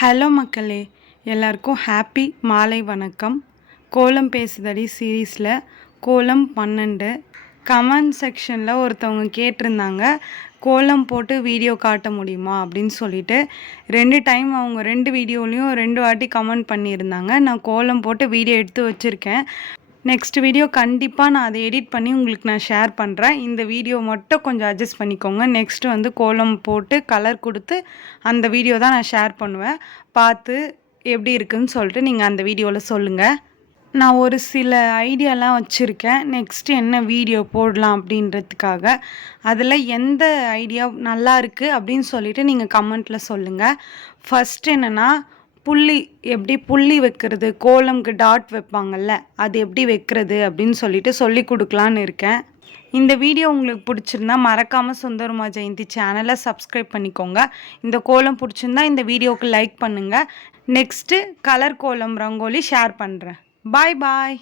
Hello மக்களே, எல்லாருக்கும் happy மாலை வணக்கம். கோலம் பேசுதடி சீரீஸில் கோலம் 12 கமெண்ட் செக்ஷனில் ஒருத்தவங்க கேட்டிருந்தாங்க, கோலம் போட்டு வீடியோ காட்ட முடியுமா அப்படின்னு சொல்லிட்டு. 2 டைம் அவங்க 2 வீடியோலையும் 2 வாட்டி கமெண்ட் பண்ணியிருந்தாங்க. நான் கோலம் போட்டு வீடியோ எடுத்து வச்சுருக்கேன். நெக்ஸ்ட் வீடியோ கண்டிப்பாக நான் அதை எடிட் பண்ணி உங்களுக்கு நான் ஷேர் பண்ணுறேன். இந்த வீடியோ மட்டும் கொஞ்சம் அட்ஜஸ்ட் பண்ணிக்கோங்க. நெக்ஸ்ட்டு வந்து கோலம் போட்டு கலர் கொடுத்து அந்த வீடியோ தான் நான் ஷேர் பண்ணுவேன். பார்த்து எப்படி இருக்குதுன்னு சொல்லிட்டு நீங்கள் அந்த வீடியோவில் சொல்லுங்கள். நான் ஒரு சில ஐடியாலாம் வச்சுருக்கேன், நெக்ஸ்ட்டு என்ன வீடியோ போடலாம் அப்படின்றதுக்காக. அதில் எந்த ஐடியா நல்லா இருக்குது அப்படின்னு சொல்லிவிட்டு நீங்கள் கமெண்ட்டில் சொல்லுங்கள். ஃபஸ்ட்டு என்னென்னா, புள்ளி வைக்கிறது, கோலம்க்கு டாட் வைப்பாங்கல்ல, அது எப்படி வைக்கிறது அப்படின்னு சொல்லிட்டு சொல்லி கொடுக்கலான்னு இருக்கேன். இந்த வீடியோ உங்களுக்கு பிடிச்சிருந்தா மறக்காமல் சுந்தரமா ஜெயந்தி சேனலை சப்ஸ்கிரைப் பண்ணிக்கோங்க. இந்த கோலம் பிடிச்சிருந்தா இந்த வீடியோவுக்கு லைக் பண்ணுங்கள். நெக்ஸ்ட்டு கலர் கோலம் ரங்கோலி ஷேர் பண்ணுறேன். பாய் பாய்.